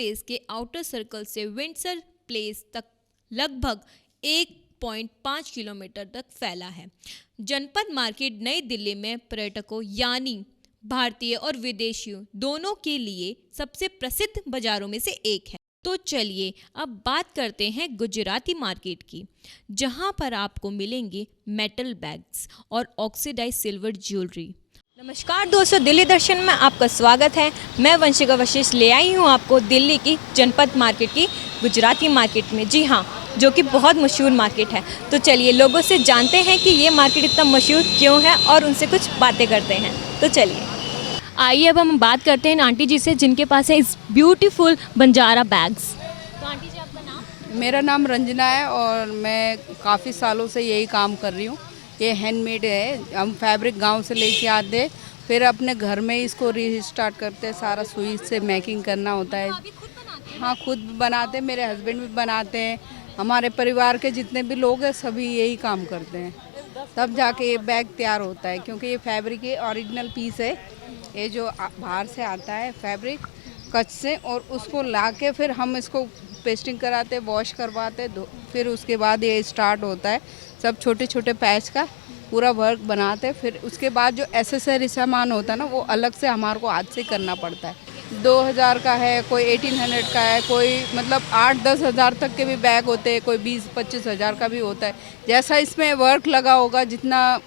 Place के outer circle से Windsor place तक लगभग 1.5 किलोमीटर तक फैला है। जनपद मार्केट नई दिल्ली में पर्यटकों यानी भारतीय और विदेशियों दोनों के लिए सबसे प्रसिद्ध बाजारों में से एक है। तो चलिए अब बात करते हैं गुजराती मार्केट की, जहां पर आपको मिलेंगे मेटल बैग्स और ऑक्सीडाइज सिल्वर ज्वेलरी। नमस्कार दोस्तों, दिल्ली दर्शन में आपका स्वागत है। मैं वंशिका वशिष्ठ ले आई हूँ आपको दिल्ली की जनपद मार्केट की गुजराती मार्केट में। जी हाँ, जो कि बहुत मशहूर मार्केट है। तो चलिए लोगों से जानते हैं कि ये मार्केट इतना मशहूर क्यों है और उनसे कुछ बातें करते हैं। तो चलिए आइए अब हम बात करते हैं आंटी जी से, जिनके पास है इस ब्यूटीफुल बंजारा बैग्स। तो आंटी जी आपका नाम? मेरा नाम रंजना है और मैं काफ़ी सालों से यही काम कर रही हूँ। ये हैंडमेड है, हम फैब्रिक गांव से लेके आते फिर अपने घर में इसको रीस्टार्ट करते हैं। सारा सुई से मेकिंग करना होता है। हाँ, खुद बनाते हैं, मेरे हस्बैंड भी बनाते हैं, हमारे परिवार के जितने भी लोग हैं सभी यही काम करते हैं, तब जाके ये बैग तैयार होता है। क्योंकि ये फैब्रिक के ओरिजिनल पीस है, ये जो बाहर से आता है फैब्रिक कच्छ से, और उसको लाके फिर हम इसको पेस्टिंग कराते, वॉश करवाते, फिर उसके बाद ये स्टार्ट होता है। सब छोटे छोटे पैच का पूरा वर्क बनाते, फिर उसके बाद जो एसेसरी सामान होता है ना, वो अलग से हमारे को हाथ से करना पड़ता है। 2000 का है, कोई 1800 का है, कोई मतलब 8-10 हज़ार तक के भी बैग होते हैं, कोई 20-25 हज़ार का भी होता है। जैसा इसमें वर्क लगा होगा, जितना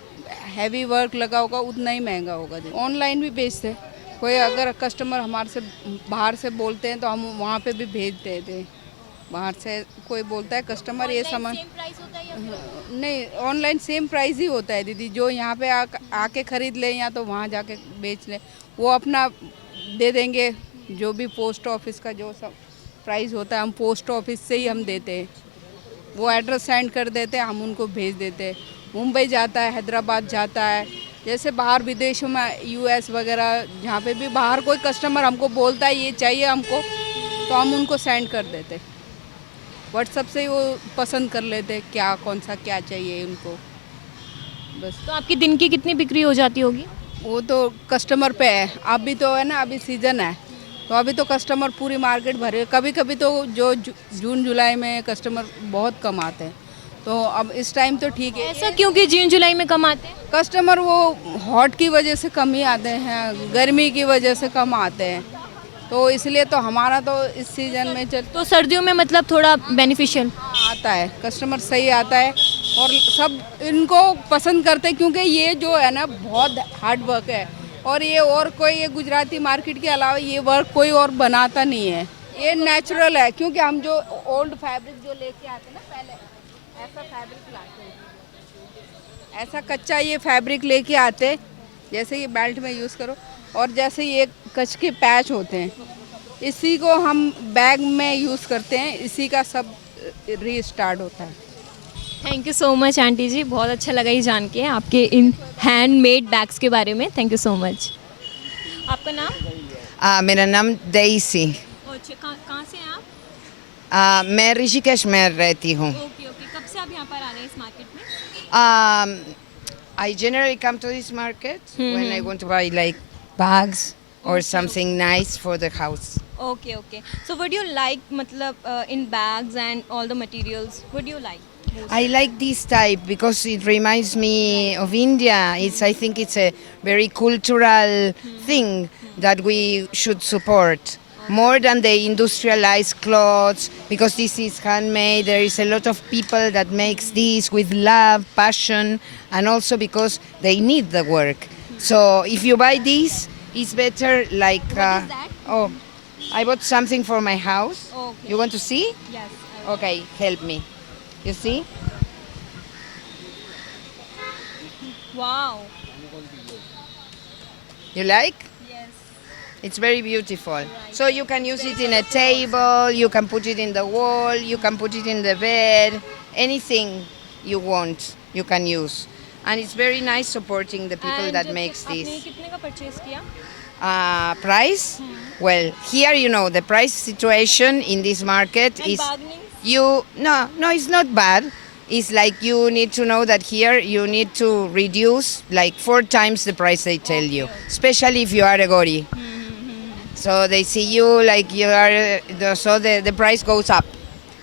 हैवी वर्क लगा होगा उतना ही महंगा होगा। ऑनलाइन भी बेचते हैं, कोई अगर कस्टमर हमारे से बाहर से बोलते हैं तो हम वहाँ पे भी भेज देते हैं। बाहर से कोई बोलता है कस्टमर ये सामान, नहीं ऑनलाइन सेम प्राइस ही होता है दीदी। जो यहाँ पे आके ख़रीद लें या तो वहाँ जाके बेच लें, वो अपना दे देंगे। जो भी पोस्ट ऑफिस का जो सब प्राइस होता है, हम पोस्ट ऑफिस से ही हम देते हैं। वो एड्रेस सेंड कर देते हैं, हम उनको भेज देते हैं। मुंबई जाता है, हैदराबाद जाता है, जैसे बाहर विदेशों में यूएस वगैरह जहाँ पे भी बाहर कोई कस्टमर हमको बोलता है ये चाहिए हमको, तो हम उनको सेंड कर देते। व्हाट्सएप से वो पसंद कर लेते क्या कौन सा क्या चाहिए उनको, बस। तो आपकी दिन की कितनी बिक्री हो जाती होगी? वो तो कस्टमर पे है। अभी तो है ना, अभी सीज़न है तो अभी तो कस्टमर पूरी मार्केट भरे। कभी कभी तो जो जून जुलाई में कस्टमर बहुत कम आते हैं, तो अब इस टाइम तो ठीक है। ऐसा क्योंकि जून जुलाई में कम आते हैं? कस्टमर वो हॉट की वजह से कम ही आते हैं, गर्मी की वजह से कम आते हैं, तो इसलिए तो हमारा तो इस सीज़न में तो सर्दियों में मतलब थोड़ा बेनिफिशियल आता है, कस्टमर सही आता है और सब इनको पसंद करते हैं। क्योंकि ये जो है ना बहुत हार्ड वर्क है, और ये और कोई ये गुजराती मार्केट के अलावा ये वर्क कोई और बनाता नहीं है। ये नेचुरल है, क्योंकि हम जो ओल्ड फैब्रिक जो लेके आते हैं ना, पहले ऐसा फैब्रिक लाते हैं, ऐसा कच्चा ये फैब्रिक लेके आते, जैसे ये बेल्ट में यूज़ करो, और जैसे ये कच्छ के पैच होते हैं, इसी को हम बैग में यूज़ करते हैं, इसी का सब रीस्टार्ट होता है। Thank you so much aunty ji, बहुत अच्छा लगा ये जान के आपके इन हैंडमेड बैग्स के बारे में। Thank you so much. आपका नाम? मेरा नाम डेसी। अच्छा, कहाँ से हैं आप? मैं ऋषिकेश में रहती हूँ। ओके ओके, कब से आप यहाँ पर आ रहे हैं इस मार्केट में? I generally come to this market when I want to buy like bags or something nice for the house. Okay okay. So what do you like मतलब in bags and all the materials? What do you like? I like this type because it reminds me of India. I think it's a very cultural thing that we should support more than the industrialized clothes, because this is handmade. There is a lot of people that makes this with love, passion, and also because they need the work. So if you buy this, it's better like. What is that? Oh, I bought something for my house. Okay. You want to see? Yes. Okay, help me. You see? Wow. You like? Yes. It's very beautiful. So you can use it in a table, you can put it in the wall, you can put it in the bed, anything you want, you can use. And it's very nice supporting the people that makes आपने this. कितने का purchase किया? Price? Well, here you know the price situation in this market And is bargaining? no, it's not bad. It's like you need to know that here you need to reduce like 4 times the price they tell you, especially if you are a gori. So they see you like you are, so the price goes up.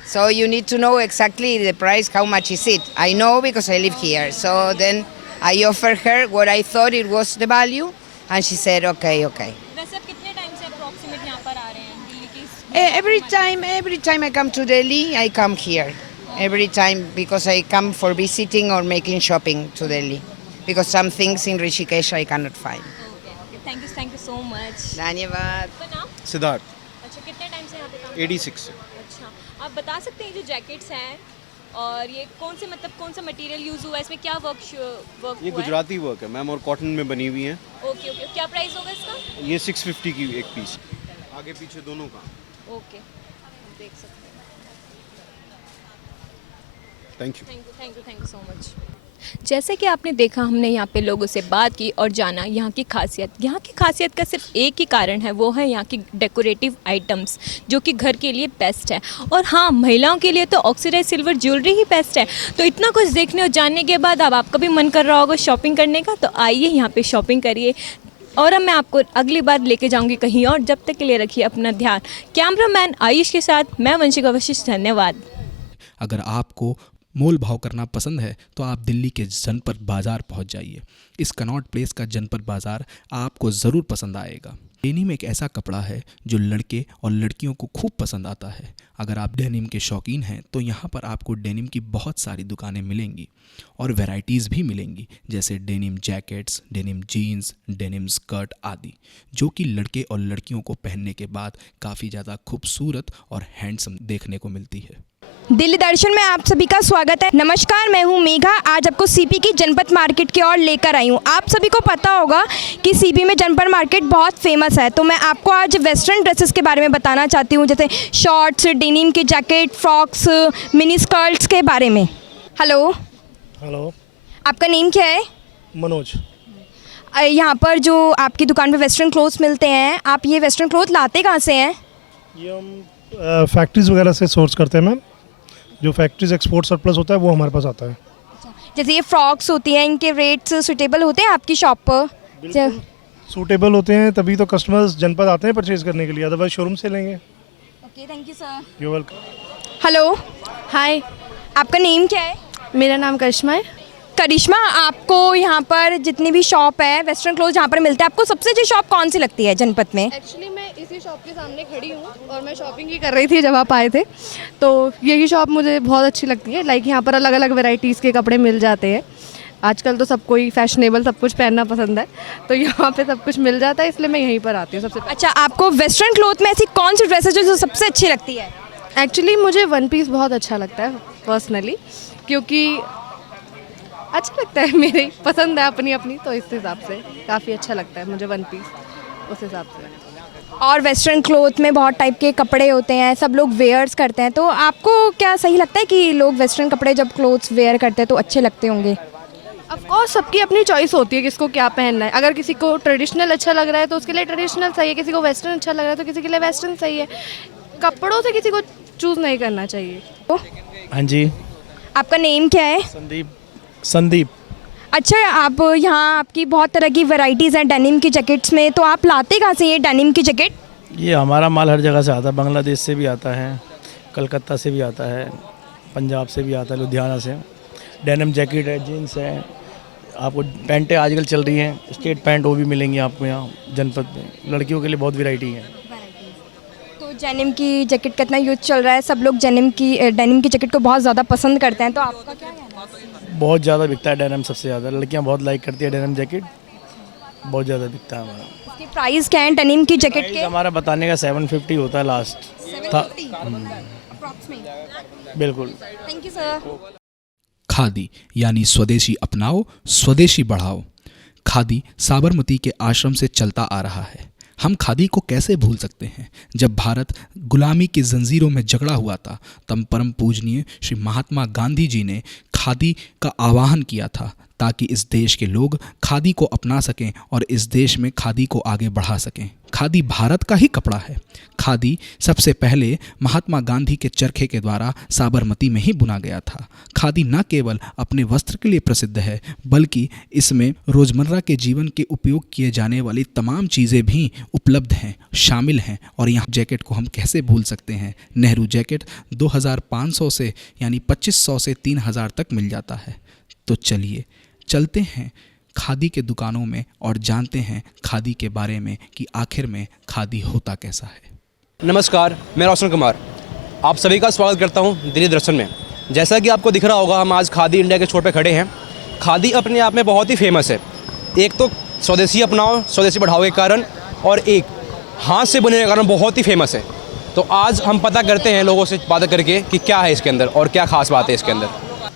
So you need to know exactly the price, how much is it. I know because I live here. So then I offered her what I thought it was the value, and she said, okay, okay. वैसे आप कितने time से approximate यहाँ पर आ रहे हैं दिल्ली की Every time I come to Delhi, I come here. Every time because I come for visiting or making shopping to Delhi. Because some things in Rishikesh I cannot find. Thank you so much Dhanyavad. आपका नाम सिद्धार्थ अच्छा कितने time से यहाँ पे काम 86 से अच्छा आप बता सकते हैं जो जैकेट्स हैं और ये कौन से मतलब कौन सा मटेरियल यूज़ हुआ है इसमें क्या वर्क ये गुजराती वर्क है मैम और कॉटन में बनी हुई है। ओके ओके क्या प्राइस होगा इसका ये 650 की एक पीस, आगे पीछे दोनों का। ओके देख सकते हैं थैंक यू। So much. जैसे कि आपने देखा हमने यहाँ पे लोगों से बात की और जाना यहाँ की खासियत का सिर्फ एक ही कारण है, वो है यहाँ की डेकोरेटिव आइटम्स जो कि घर के लिए बेस्ट है। और हाँ, महिलाओं के लिए तो ऑक्सीडाइज सिल्वर ज्वेलरी ही बेस्ट है। तो इतना कुछ देखने और जानने के बाद अब आपका भी मन कर रहा होगा शॉपिंग करने का, तो आइए यहाँ पे शॉपिंग करिए। और अब मैं आपको अगली बार लेके जाऊँगी कहीं और, जब तक के लिए रखिए अपना ध्यान। कैमरामैन आयुष के साथ मैं वंशिका वशिष्ठ, धन्यवाद। अगर आपको मोल भाव करना पसंद है तो आप दिल्ली के जनपद बाज़ार पहुंच जाइए। इस कनॉट प्लेस का जनपद बाज़ार आपको ज़रूर पसंद आएगा। डेनिम एक ऐसा कपड़ा है जो लड़के और लड़कियों को खूब पसंद आता है। अगर आप डेनिम के शौकीन हैं तो यहाँ पर आपको डेनिम की बहुत सारी दुकानें मिलेंगी और वैरायटीज़ भी मिलेंगी, जैसे denim jackets, denim jeans, denim skirt आदि, जो कि लड़के और लड़कियों को पहनने के बाद काफ़ी ज़्यादा खूबसूरत और हैंडसम देखने को मिलती है। दिल्ली दर्शन में आप सभी का स्वागत है। नमस्कार, मैं हूं मेघा। आज आपको सीपी की जनपद मार्केट की ओर लेकर आई हूं। आप सभी को पता होगा कि सीपी में जनपद मार्केट बहुत फेमस है, तो मैं आपको आज वेस्टर्न ड्रेसेस के बारे में बताना चाहती हूं, जैसे शॉर्ट्स, डेनिम की जैकेट, फ्रॉक्स, मिनी स्कर्ट्स के बारे में। हेलो, आपका नेम क्या है? मनोज। यहाँ पर जो आपकी दुकान पे वेस्टर्न क्लोथ्स मिलते हैं, आप ये वेस्टर्न क्लोथ लाते कहाँ से हैं? ये हम फैक्ट्रीज़ वगैरह से सोर्स करते हैं मैम। जो फैक्ट्रीज एक्सपोर्ट सरप्लस होता है वो हमारे पास आता है। जैसे ये फ्रॉक्स होती हैं, इनके रेट्स सूटेबल होते हैं आपकी शॉप पर? बिल्कुल सूटेबल होते हैं, तभी तो कस्टमर्स जनपद आते हैं परचेज करने के लिए, अदरवाइज शोरूम से लेंगे। Okay, thank you sir. You welcome. Hello, hi, आपका नेम क्या है? मेरा नाम करिश्मा है। करिश्मा, आपको यहाँ पर जितनी भी शॉप है वेस्टर्न क्लोथ जहाँ पर मिलता है, आपको सबसे अच्छी शॉप कौन सी लगती है जनपद में? एक्चुअली मैं इसी शॉप के सामने खड़ी हूँ और मैं शॉपिंग ही कर रही थी जब आप आए थे, तो यही शॉप मुझे बहुत अच्छी लगती है। लाइक यहाँ पर अलग अलग वैरायटीज़ के कपड़े मिल जाते हैं। आजकल तो सबको ही फैशनेबल सब कुछ पहनना पसंद है, तो यहाँ पे सब कुछ मिल जाता है, इसलिए मैं यहीं पर आती हूँ सबसे। अच्छा, आपको वेस्टर्न क्लोथ में ऐसी कौन सी ड्रेस है जो सबसे अच्छी लगती है? एक्चुअली मुझे वन पीस बहुत अच्छा लगता है पर्सनली, क्योंकि अच्छा लगता है, मेरी पसंद है अपनी अपनी, तो इस हिसाब से काफ़ी अच्छा लगता है मुझे वन पीस, उस हिसाब से। और वेस्टर्न क्लोथ में बहुत टाइप के कपड़े होते हैं, सब लोग वेयर्स करते हैं, तो आपको क्या सही लगता है कि लोग वेस्टर्न कपड़े जब क्लोथ्स वेयर करते हैं तो अच्छे लगते होंगे? ऑफ कोर्स सबकी अपनी चॉइस होती है किसको क्या पहनना है। अगर किसी को ट्रेडिशनल अच्छा लग रहा है तो उसके लिए ट्रेडिशनल सही है, किसी को वेस्टर्न अच्छा लग रहा है तो किसी के लिए वेस्टर्न सही है। कपड़ों से किसी को चूज़ नहीं करना चाहिए। हाँ जी। आपका नेम क्या है? संदीप। अच्छा, आप यहाँ आपकी बहुत तरह की वैरायटीज़ हैं डेनिम की जैकेट्स में, तो आप लाते कहाँ से ये डेनिम की जैकेट? ये हमारा माल हर जगह से आता है, बांग्लादेश से भी आता है, कलकत्ता से भी आता है, पंजाब से भी आता है, लुधियाना से। डेनिम जैकेट है, जीन्स है, आपको पैंटें आजकल चल रही हैं, स्ट्रेट पैंट वो भी मिलेंगी आपको यहाँ जनपद में। लड़कियों के लिए बहुत वैरायटी है। तो डेनिम की जैकेट का इतना यूज चल रहा है, सब लोग डेनिम की जैकेट को बहुत ज़्यादा पसंद करते हैं, तो आपका क्या कहना है? बहुत ज़्यादा बिकता है डेनिम, सबसे ज़्यादा लड़कियाँ बहुत लाइक करती है डेनिम जैकेट, बहुत ज़्यादा बिकता है हमारा। इसकी प्राइस क्या है डेनिम की जैकेट के? हमारा बताने का 750 होता है लास्ट। 750 बिल्कुल। Thank you sir. खादी यानी स्वदेशी अपनाओ, स्वदेशी बढ़ाओ। खादी साबरमती के आश्रम से चलता आ रहा है। हम खादी को कैसे भूल सकते हैं? जब भारत गुलामी की जंजीरों में जकड़ा हुआ था, तब परम पूजनीय श्री महात्मा गांधी जी ने खादी का आह्वान किया था ताकि इस देश के लोग खादी को अपना सकें और इस देश में खादी को आगे बढ़ा सकें। खादी भारत का ही कपड़ा है। खादी सबसे पहले महात्मा गांधी के चरखे के द्वारा साबरमती में ही बुना गया था। खादी न केवल अपने वस्त्र के लिए प्रसिद्ध है बल्कि इसमें रोज़मर्रा के जीवन के उपयोग किए जाने वाली तमाम चीज़ें भी उपलब्ध हैं, शामिल हैं। और यहाँ जैकेट को हम कैसे भूल सकते हैं। नेहरू जैकेट 2500 से यानी 2500 से 3000 तक मिल जाता है। तो चलिए चलते हैं खादी के दुकानों में और जानते हैं खादी के बारे में कि आखिर में खादी होता कैसा है। नमस्कार, मैं रोशन कुमार आप सभी का स्वागत करता हूं दिल्ली दर्शन में। जैसा कि आपको दिख रहा होगा, हम आज खादी इंडिया के छोर पे खड़े हैं। खादी अपने आप में बहुत ही फेमस है। एक तो स्वदेशी अपनाओ, स्वदेशी बढ़ाओ के कारण, और एक हाथ से बने के कारण बहुत ही फेमस है। तो आज हम पता करते हैं लोगों से बात करके कि क्या है इसके अंदर और क्या खास बात है इसके अंदर।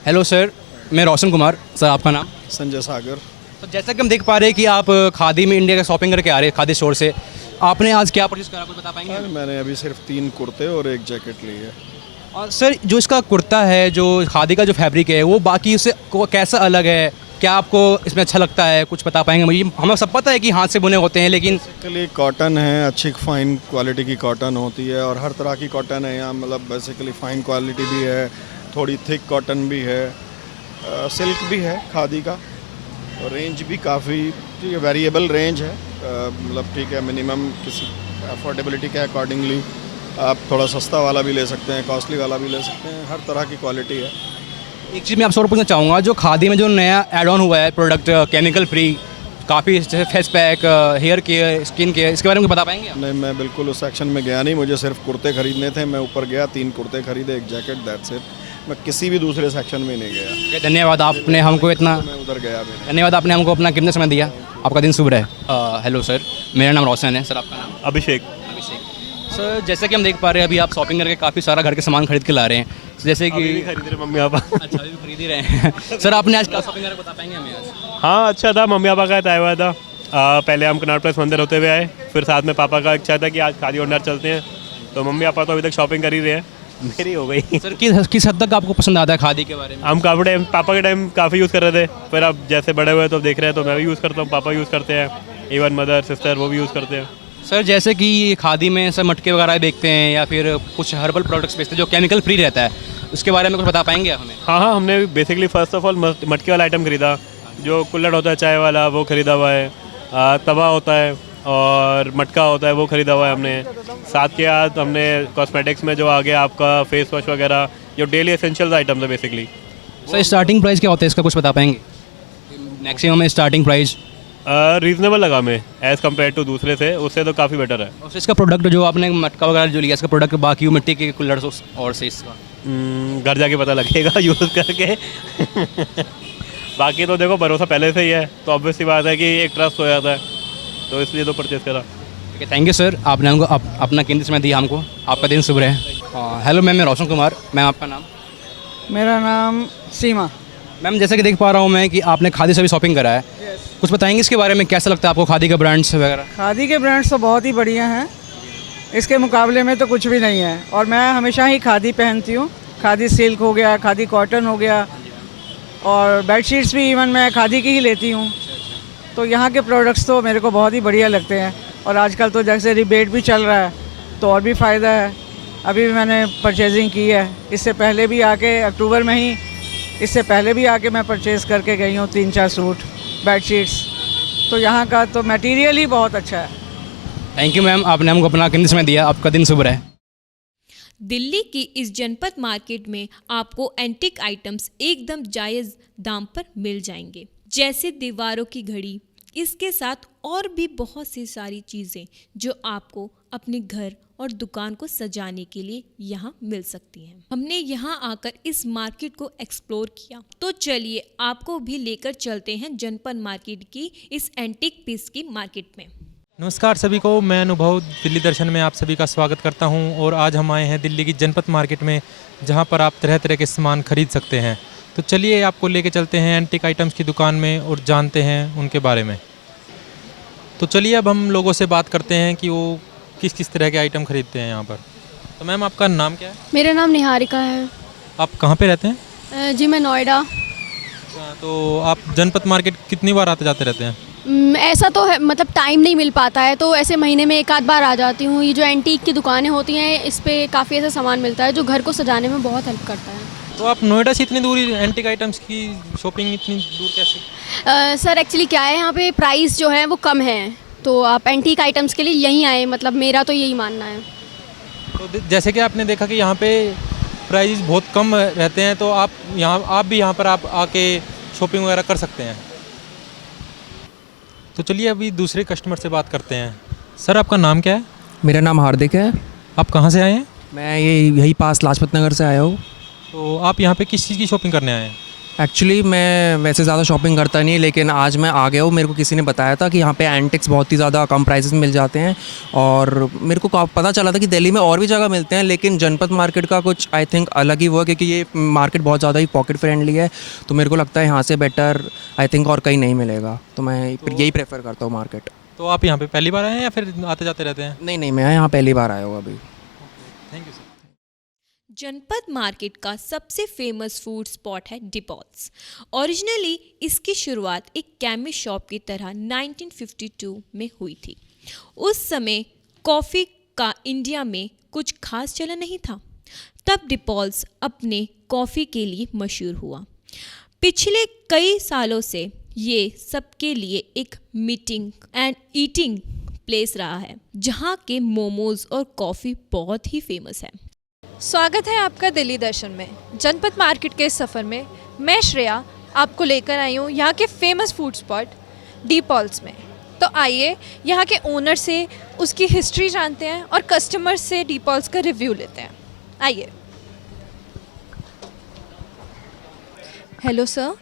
हेलो सर, मैं रोशन कुमार। सर आपका नाम? संजय सागर। तो जैसा कि हम देख पा रहे हैं कि आप खादी में इंडिया का शॉपिंग करके आ रहे हैं खादी स्टोर से। आपने आज क्या परचेज करा, कुछ बता पाएंगे? मैंने अभी सिर्फ 3 कुर्ते और 1 जैकेट ली है। और सर जो इसका कुर्ता है, जो खादी का जो फैब्रिक है, वो बाकी से कैसा अलग है? क्या आपको इसमें अच्छा लगता है, कुछ बता पाएंगे मुझे? हमें सब पता है कि हाथ से बुने होते हैं, लेकिन बेसिकली कॉटन है, अच्छी फाइन क्वालिटी की कॉटन होती है और हर तरह की कॉटन है यहाँ। मतलब बेसिकली फाइन क्वालिटी भी है, थोड़ी थिक कॉटन भी है, सिल्क भी है खादी का। और रेंज भी काफ़ी ठीक है, वेरिएबल रेंज है। मतलब ठीक है, मिनिमम किसी अफोर्डेबिलिटी के अकॉर्डिंगली आप थोड़ा सस्ता वाला भी ले सकते हैं, कॉस्टली वाला भी ले सकते हैं, हर तरह की क्वालिटी है। एक चीज़ मैं आपसे और पूछना चाहूँगा, जो खादी में जो नया एड ऑन हुआ है प्रोडक्ट, केमिकल फ्री, काफ़ी जैसे face pack, hair care, skin care, इसके बारे में बता पाएंगे आप? नहीं, मैं बिल्कुल उस सेक्शन में गया नहीं। मुझे सिर्फ कुर्ते खरीदने थे। मैं ऊपर गया, 3 कुर्ते खरीदे, 1 जैकेट, दैट्स इट। मैं किसी भी दूसरे सेक्शन में नहीं गया। धन्यवाद आपने हमको इतना, मैं उधर गया भी नहीं। धन्यवाद आपने हमको अपना कितना समय दिया। आपका दिन शुभ रहे। हेलो सर, मेरा नाम रोशन है। सर आपका नाम? अभिषेक। सर जैसे कि हम देख पा रहे हैं, अभी आप शॉपिंग करके काफ़ी सारा घर के सामान खरीद के ला रहे हैं, जैसे कि खरीद रहे मम्मी पापा। अच्छा, अभी खरीद ही रहे हैं। सर आपने आज क्या शॉपिंग करके बता पाएंगे हमें आज? हाँ, अच्छा था। मम्मी पापा का आया हुआ था। पहले हम कनॉट प्लेस मंदिर होते हुए आए, फिर साथ में पापा का इच्छा था कि आज खादी ऑर्डर चलते हैं, तो मम्मी पापा तो अभी तक शॉपिंग कर ही रहे हैं। मेरी हो गई। सर किस हद तक आपको पसंद आता है खादी के बारे में? हम काफ़ी टाइम, पापा के टाइम काफ़ी यूज़ कर रहे थे, फिर अब जैसे बड़े हुए तो देख रहे हैं, तो मैं भी यूज़ करता हूँ, पापा यूज़ करते हैं, इवन मदर सिस्टर वो भी यूज़ करते हैं। सर जैसे कि खादी में सर मटके वगैरह बेचते हैं या फिर कुछ हर्बल प्रोडक्ट्स बेचते हैं जो केमिकल फ्री रहता है, उसके बारे में कुछ बता पाएंगे आप हमें? हाँ, हमने बेसिकली फ़र्स्ट ऑफ ऑल मटके वाला आइटम खरीदा, जो कुल्हड़ होता है चाय वाला, वो ख़रीदा हुआ है। तवा होता है और मटका होता है, वो ख़रीदा हुआ है हमने। साथ के साथ हमने कॉस्मेटिक्स में जो आ गया आपका फेस वॉश वगैरह, जो डेली एसेंशियल्स आइटम्स है बेसिकली। सर स्टार्टिंग प्राइस क्या होता है इसका, कुछ बता पाएंगे? मैक्सिमम स्टार्टिंग प्राइस रीज़नेबल लगा हमें एज़ कम्पेयर टू दूसरे से, उससे तो काफ़ी बेटर है। और इसका प्रोडक्ट जो आपने मटका वगैरह जो लिया, इसका प्रोडक्ट बाकी मिट्टी के कुल्हड़ और से इसका घर जाके पता लगेगा यूज़ करके। बाकी तो देखो, भरोसा पहले से ही है, तो ऑब्वियस सी बात है कि एक ट्रस्ट हो जाता है, तो इसलिए तो परचेज़ करा। ठीक है, थैंक यू सर, आपने हमको अपना कीमती समय दिया हमको। आपका दिन शुभ रहे। हेलो मैम, मैं रोशन कुमार। मैम आपका नाम? मेरा नाम सीमा। मैम जैसे कि देख पा रहा हूँ मैं कि आपने खादी से भी शॉपिंग करा है, कुछ बताएंगे इसके बारे में? कैसा लगता है आपको खादी के ब्रांड्स वगैरह? खादी के ब्रांड्स तो बहुत ही बढ़िया हैं, इसके मुकाबले में तो कुछ भी नहीं है। और मैं हमेशा ही खादी पहनती हूँ। खादी सिल्क हो गया, खादी कॉटन हो गया, और बेडशीट्स भी इवन मैं खादी की ही लेती हूँ। तो यहाँ के प्रोडक्ट्स तो मेरे को बहुत ही बढ़िया लगते हैं। और आजकल तो जैसे रिबेट भी चल रहा है, तो और भी फ़ायदा है। अभी भी मैंने परचेजिंग की है, इससे पहले भी आके अक्टूबर में ही, इससे पहले भी आके मैं परचेज़ करके गई हूँ 3-4 सूट, बेडशीट्स। तो यहाँ का तो मटेरियल ही बहुत अच्छा है। थैंक यू मैम, आपने हमको अपना कीमती समय दिया। आपका दिन शुभ रहे। दिल्ली की इस जनपद मार्केट में आपको एंटीक आइटम्स एकदम जायज़ दाम पर मिल जाएंगे, जैसे दीवारों की घड़ी। इसके साथ और भी बहुत सी सारी चीज़ें जो आपको अपने घर और दुकान को सजाने के लिए यहाँ मिल सकती हैं। हमने यहाँ आकर इस मार्केट को एक्सप्लोर किया, तो चलिए आपको भी लेकर चलते हैं जनपद मार्केट की इस एंटीक पीस की मार्केट में। नमस्कार सभी को, मैं अनुभव दिल्ली दर्शन में आप सभी का स्वागत करता हूं। और आज हम आए हैं दिल्ली की जनपद मार्केट में, जहां पर आप तरह तरह के सामान खरीद सकते हैं। तो चलिए आपको लेके चलते हैं एंटीक आइटम्स की दुकान में और जानते हैं उनके बारे में। तो चलिए अब हम लोगों से बात करते हैं कि वो किस किस तरह के आइटम खरीदते हैं यहाँ पर। तो मैम आपका नाम क्या है? मेरा नाम निहारिका है। आप कहाँ पे रहते हैं? जी मैं नोएडा। तो आप जनपद मार्केट कितनी बार आते जाते रहते हैं? ऐसा तो है, मतलब टाइम नहीं मिल पाता है, तो ऐसे महीने में एक आध बार आ जाती हूँ। ये जो एंटीक की दुकानें होती हैं, इस पे काफ़ी ऐसा सामान मिलता है जो घर को सजाने में बहुत हेल्प करता है। तो आप नोएडा से इतनी दूर एंटिक आइटम्स की शॉपिंग इतनी दूर कैसे? सर एक्चुअली क्या है, यहाँ पे प्राइस जो है वो कम है, तो आप एंटीक आइटम्स के लिए यहीं आए, मतलब मेरा तो यही मानना है। तो जैसे कि आपने देखा कि यहाँ पे प्राइस बहुत कम रहते हैं, तो आप भी यहाँ पर आप आके शॉपिंग वगैरह कर सकते हैं। तो चलिए अभी दूसरे कस्टमर से बात करते हैं। सर आपका नाम क्या है? मेरा नाम हार्दिक है। आप कहाँ से आए हैं? मैं यही पास लाजपत नगर से आया हूँ। तो आप यहाँ पे किस चीज़ की शॉपिंग करने आए हैं? एक्चुअली मैं वैसे ज़्यादा शॉपिंग करता नहीं, लेकिन आज मैं आ गया हूँ। मेरे को किसी ने बताया था कि यहाँ पे एंटिक्स बहुत ही ज़्यादा कम प्राइसेस में मिल जाते हैं, और मेरे को पता चला था कि दिल्ली में और भी जगह मिलते हैं, लेकिन जनपद मार्केट का कुछ आई थिंक अलग ही वो है, क्योंकि ये मार्केट बहुत ज़्यादा ही पॉकेट फ्रेंडली है। तो मेरे को लगता है यहाँ से बेटर आई थिंक और कहीं नहीं मिलेगा, तो मैं यही प्रेफर करता हूँ मार्केट। तो आप यहाँ पे पहली बार आए हैं या फिर आते जाते रहते हैं? नहीं, मैं यहाँ पहली बार आया हूँ अभी। Thank you sir. जनपद मार्केट का सबसे फेमस फूड स्पॉट है डिपॉल्स। ओरिजिनली इसकी शुरुआत एक केमिस्ट शॉप की तरह 1952 में हुई थी। उस समय कॉफ़ी का इंडिया में कुछ खास चलन नहीं था, तब डिपॉल्स अपने कॉफ़ी के लिए मशहूर हुआ। पिछले कई सालों से ये सबके लिए एक मीटिंग एंड ईटिंग प्लेस रहा है, जहाँ के मोमोज़ और कॉफ़ी बहुत ही फेमस है। स्वागत है आपका दिल्ली दर्शन में। जनपद मार्केट के इस सफ़र में मैं श्रेया आपको लेकर आई हूँ यहाँ के फेमस फूड स्पॉट डिपॉल्स में। तो आइए यहाँ के ओनर से उसकी हिस्ट्री जानते हैं और कस्टमर से डिपॉल्स का रिव्यू लेते हैं। आइए। हेलो सर,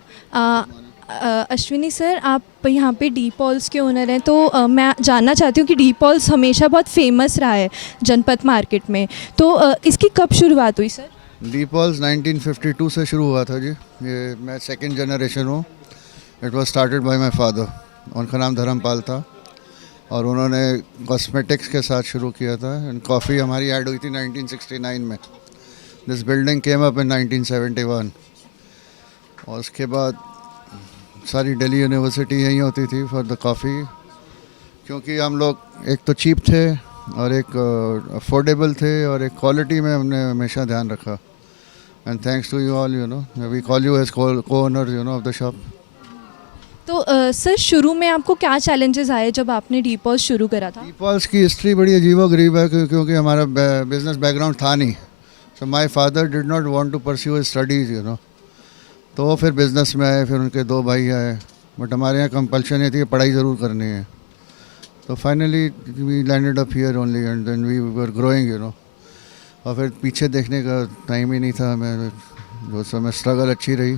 अश्विनी सर, आप यहाँ पे डीपॉल्स के ओनर हैं, तो मैं जानना चाहती हूँ कि डीपॉल्स हमेशा बहुत फेमस रहा है जनपद मार्केट में, तो इसकी कब शुरुआत हुई सर? डीपॉल्स 1952 से शुरू हुआ था जी। ये मैं सेकंड जनरेशन हूँ। It was started by my father, उनका नाम धर्मपाल था, और उन्होंने कॉस्मेटिक्स के साथ शुरू किया था। एंड कॉफ़ी हमारी ऐड हुई थी 1969 में। This building came up in 1971, और उसके बाद सारी दिल्ली यूनिवर्सिटी यहीं होती थी फॉर द कॉफ़ी, क्योंकि हम लोग एक तो चीप थे और एक अफोर्डेबल थे और एक क्वालिटी में हमने हमेशा ध्यान रखा। And thanks to you all, you know, we call you as co-owner, you know, of the shop. तो सर शुरू में आपको क्या चैलेंजेस आए जब आपने डीपॉल्स शुरू करा था? डीपॉल्स की हिस्ट्री बड़ी अजीबोगरीब है, क्योंकि हमारा बिजनेस बैकग्राउंड था नहीं। So my father did not want to pursue his studies, you know, तो वो फिर बिज़नेस में आए, फिर उनके दो भाई आए, बट हमारे यहाँ कंपल्शन ये थी कि पढ़ाई ज़रूर करनी है। तो finally we landed up here only, and then we were growing, you know. और फिर पीछे देखने का टाइम ही नहीं था हमें। जो समय स्ट्रगल अच्छी रही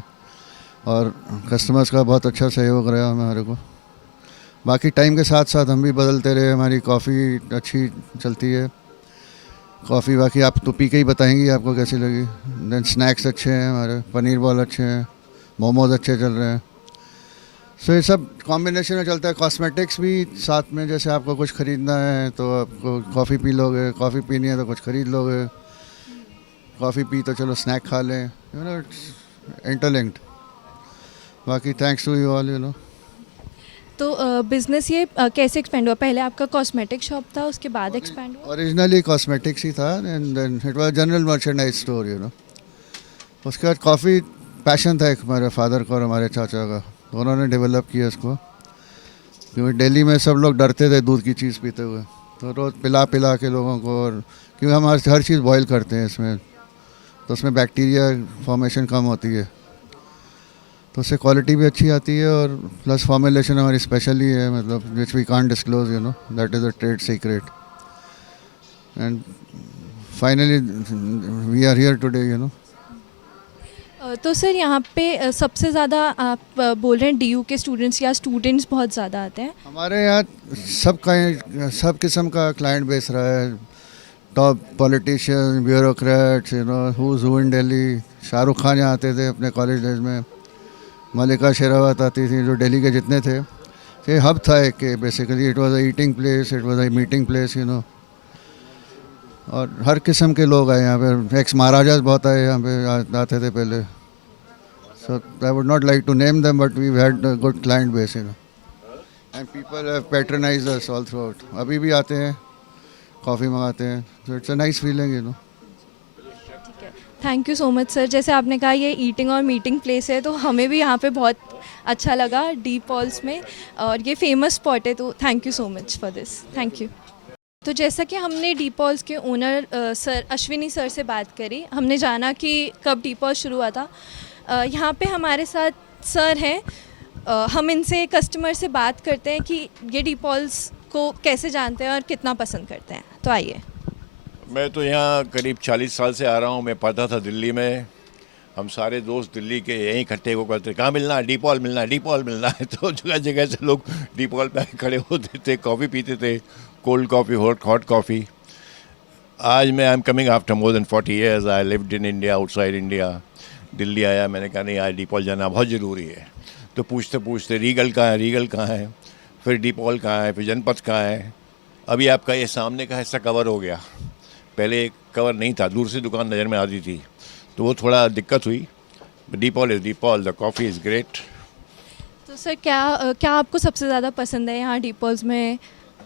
और कस्टमर्स का बहुत अच्छा सहयोग रहा हमारे को। बाकी टाइम के साथ साथ हम भी बदलते रहे। हमारी कॉफ़ी अच्छी चलती है, कॉफ़ी बाकी आप तो पी के ही बताएंगी आपको कैसी लगी। देन स्नैक्स अच्छे हैं हमारे, पनीर बॉल अच्छे हैं, मोमोज अच्छे चल रहे हैं। सो ये सब कॉम्बिनेशन में चलता है। कॉस्मेटिक्स भी साथ में, जैसे आपको कुछ ख़रीदना है तो आपको कॉफ़ी पी लोगे, कॉफ़ी पीनी है तो कुछ ख़रीद लोगे, कॉफ़ी पी तो चलो स्नैक खा लें, यू नो, इट्स इंटरलिंक्ड। बाकी thanks to you all, you know. तो बिज़नेस ये कैसे एक्सपेंड हुआ? पहले आपका कॉस्मेटिक शॉप था, उसके बाद एक्सपेंड हुआ? ओरिजिनली कॉस्मेटिक्स ही था, and then it was general merchandise store, you know. उसके बाद कॉफ़ी पैशन था एक हमारे फादर का और हमारे चाचा का, तो उन्होंने डेवलप किया इसको। क्योंकि दिल्ली में सब लोग डरते थे दूध की चीज़ पीते हुए, तो रोज़ पिला के लोगों को, और क्योंकि हम हर चीज़ बॉयल करते हैं इसमें, तो उसमें बैक्टीरिया फॉर्मेशन कम होती है, तो उससे क्वालिटी भी अच्छी आती है, और प्लस फॉर्मुलेशन हमारी स्पेशल ही है, मतलब which we can't disclose, you know, that is a trade secret. And finally we are here today, you know. तो सर यहाँ पे सबसे ज़्यादा आप बोल रहे हैं डीयू के स्टूडेंट्स या स्टूडेंट्स बहुत ज़्यादा आते हैं? हमारे यहाँ सब किस्म का क्लाइंट बेस रहा है। Top politician, bureaucrats, you know, who in Delhi. Shahrukh Khan यहाँ आते थे अपने कॉलेज डेज में, मलिका शेरावत आती थी, जो दिल्ली के जितने थे। ये हब था एक के, basically it was a eating place, it was a meeting place, you know. और हर किस्म के लोग आए यहाँ पे। एक्स महाराजास बहुत आए यहाँ पे, आते थे पहले। So I would not like to name them, but we had a good client base, you know. And people have patronised us all throughout. अभी भी आते हैं, कॉफ़ी मंगाते हैं. So it's a nice feeling, you know. Thank you so much sir. जैसे आपने कहा ये ईटिंग और मीटिंग प्लेस है, तो हमें भी यहाँ पे बहुत अच्छा लगा डी पॉल्स में, और ये फेमस स्पॉट है, तो thank you so much for this. Thank you. तो जैसा कि हमने डी पॉल्स के ओनर सर अश्विनी सर से बात करी, हमने जाना कि कब डी पॉल्स शुरू हुआ था. यहाँ पे हमारे साथ सर हैं. हम इनसे कस्टमर से बात करते हैं कि ये डी पॉल्स को कैसे जानते हैं और कितना पसंद करते हैं. तो आइए. मैं तो यहाँ करीब 40 साल से आ रहा हूँ. मैं पढ़ता था दिल्ली में. हम सारे दोस्त दिल्ली के यहीं इकट्ठे हो करते, कहाँ मिलना है, डी पॉल मिलना है, डी पॉल मिलना है. तो जगह जगह से लोग डी पॉल पे खड़े होते थे, कॉफ़ी पीते थे, कोल्ड कॉफ़ी, हॉट कॉफ़ी. आज मैं I am coming after more than 40 years. I lived in India, outside India. Delhi आया, मैंने कहा नहीं आज डी पॉल जाना बहुत ज़रूरी है. तो पूछते पूछते रीगल कहाँ है, फिर डी पॉल कहाँ है, फिर जनपथ कहाँ है. अभी आपका ये सामने का हिस्सा कवर हो गया. पहले कवर नहीं था, दूर से दुकान नज़र में आती थी, तो वो थोड़ा दिक्कत हुई. D Paul is D Paul, the coffee is great. तो सर क्या आपको सबसे ज़्यादा पसंद है यहाँ डी पॉल्स में,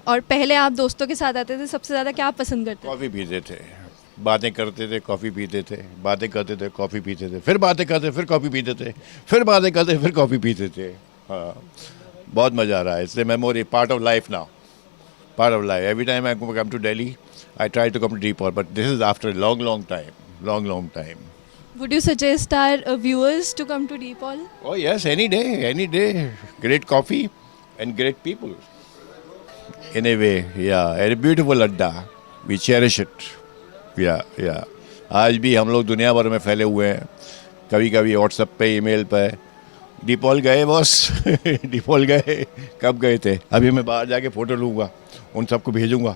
और पहले आप दोस्तों के साथ आते थे, सबसे ज़्यादा क्या आप पसंद करते थे? कॉफ़ी पीते थे, बातें करते थे, कॉफ़ी पीते थे, बातें करते थे, कॉफ़ी पीते थे, फिर बातें करते, फिर कॉफ़ी पीते थे, फिर बातें करते, फिर कॉफ़ी पीते थे. हाँ, बहुत मज़ा आ रहा है. It's a memory, part of life now, part of life. Every time I come to Delhi, I try to come to Deepal, but this is after a long time. Would you suggest our viewers to come to Deepal? Oh yes, any day. Great coffee and great people. In a way, yeah. And a beautiful adda. We cherish it. Yeah. आज भी हम लोग दुनिया भर में फैले हुए हैं. कभी कभी व्हाट्सएप पे, ईमेल पे, डीपॉल गए बॉस, डीपॉल गए, कब गए थे? अभी मैं बाहर जाके फ़ोटो लूँगा, उन सबको भेजूँगा.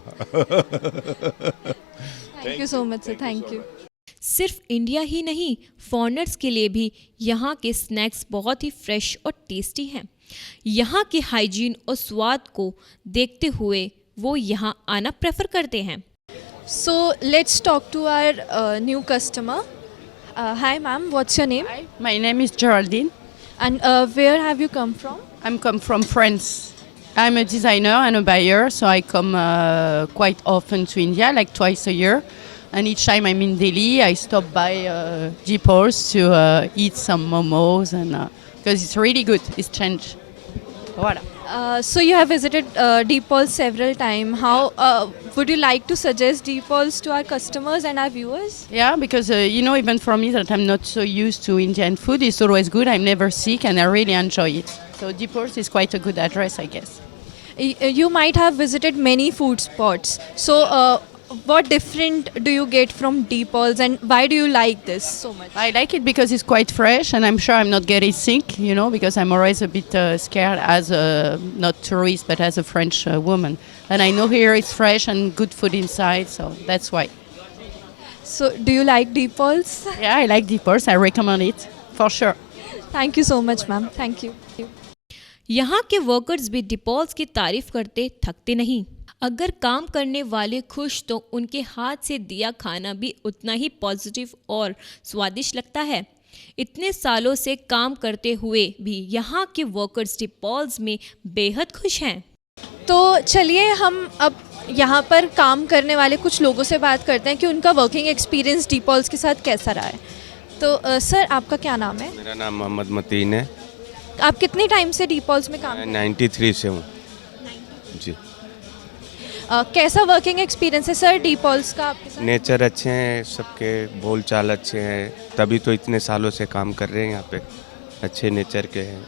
Thank you so much sir. Thank you. सिर्फ इंडिया ही नहीं, फॉरेनर्स के लिए भी यहाँ के स्नैक्स बहुत ही फ्रेश और टेस्टी हैं. यहाँ के हाइजीन और स्वाद को देखते हुए वो यहाँ आना प्रेफर करते हैं. So let's talk to our new customer. Hi ma'am, what's your name? Hi, my name is Geraldine. And where have you come from? I'm come from France. I'm a designer and a buyer, so I come quite often to India, like twice a year. And each time I'm in Delhi, I stop by Deepal's to eat some momos, and because it's really good. It's changed. Voilà. So you have visited Deepal's several times. How would you like to suggest Deepal's to our customers and our viewers? Yeah, because even for me that I'm not so used to Indian food, it's always good. I'm never sick, and I really enjoy it. So Deepal's is quite a good address, I guess. You might have visited many food spots. So what different do you get from Deepal's, and why do you like this so much? I like it because it's quite fresh, and I'm sure I'm not getting sick, because I'm always a bit scared as a, not tourist, but as a French woman. And I know here it's fresh and good food inside, so that's why. So do you like Deepal's? Yeah, I like Deepal's. I recommend it, for sure. Thank you so much, ma'am. Thank you. यहाँ के workers भी डिपॉल्स की तारीफ करते थकते नहीं. अगर काम करने वाले खुश तो उनके हाथ से दिया खाना भी उतना ही पॉजिटिव और स्वादिष्ट लगता है. इतने सालों से काम करते हुए भी यहाँ के वर्कर्स डिपॉल्स में बेहद खुश हैं. तो चलिए हम अब यहाँ पर काम करने वाले कुछ लोगों से बात करते हैं कि उनका वर्किंग एक्सपीरियंस डिपॉल्स के साथ कैसा रहा है. तो सर आपका क्या नाम है? मेरा नाम मोहम्मद मतीन है. आप कितने टाइम से डिपॉल्स में काम? 93 से हूँ जी. कैसा वर्किंग एक्सपीरियंस है सर डिपॉल्स का आपके साथ? नेचर अच्छे हैं, सबके बोल चाल अच्छे हैं, तभी तो इतने सालों से काम कर रहे हैं यहाँ पे. अच्छे नेचर के हैं,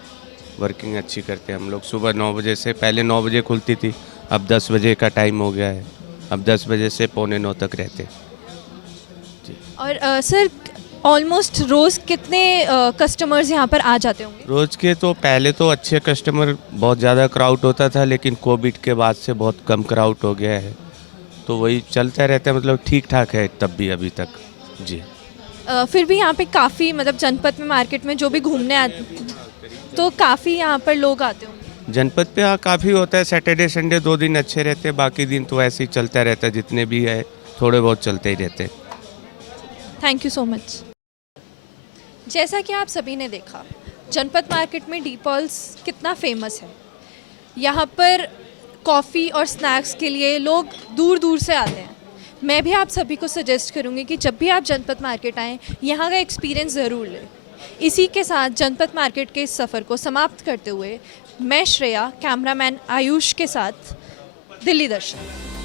वर्किंग अच्छी करते हैं हम लोग. सुबह 9 बजे से, पहले 9 बजे खुलती थी, अब 10 बजे का टाइम हो गया है. अब 10 बजे से पौने 9 तक रहते हैं जी. और सर ऑलमोस्ट रोज़ कितने कस्टमर्स यहाँ पर आ जाते होंगे? रोज़ के तो पहले तो अच्छे कस्टमर, बहुत ज़्यादा क्राउड होता था, लेकिन कोविड के बाद से बहुत कम क्राउड हो गया है, तो वही चलता रहता है. मतलब ठीक ठाक है तब भी अभी तक जी. फिर भी यहाँ पे काफ़ी, मतलब जनपथ में मार्केट में जो भी घूमने आते तो काफ़ी यहाँ पर लोग आते होंगे. जनपथ पे हाँ काफ़ी होता है. सैटरडे संडे 2 दिन अच्छे रहते हैं, बाकी दिन तो ऐसे ही चलता रहता है. जितने भी है थोड़े बहुत चलते ही रहते हैं. Thank you so much. जैसा कि आप सभी ने देखा, जनपथ मार्केट में डिपॉल्स कितना फेमस है. यहाँ पर कॉफ़ी और स्नैक्स के लिए लोग दूर दूर से आते हैं। मैं भी आप सभी को सजेस्ट करूँगी कि जब भी आप जनपद मार्केट आएँ, यहाँ का एक्सपीरियंस ज़रूर लें। इसी के साथ जनपद मार्केट के इस सफ़र को समाप्त करते हुए मैं श्रेया, कैमरामैन आयुष के साथ दिल्ली दर्शन।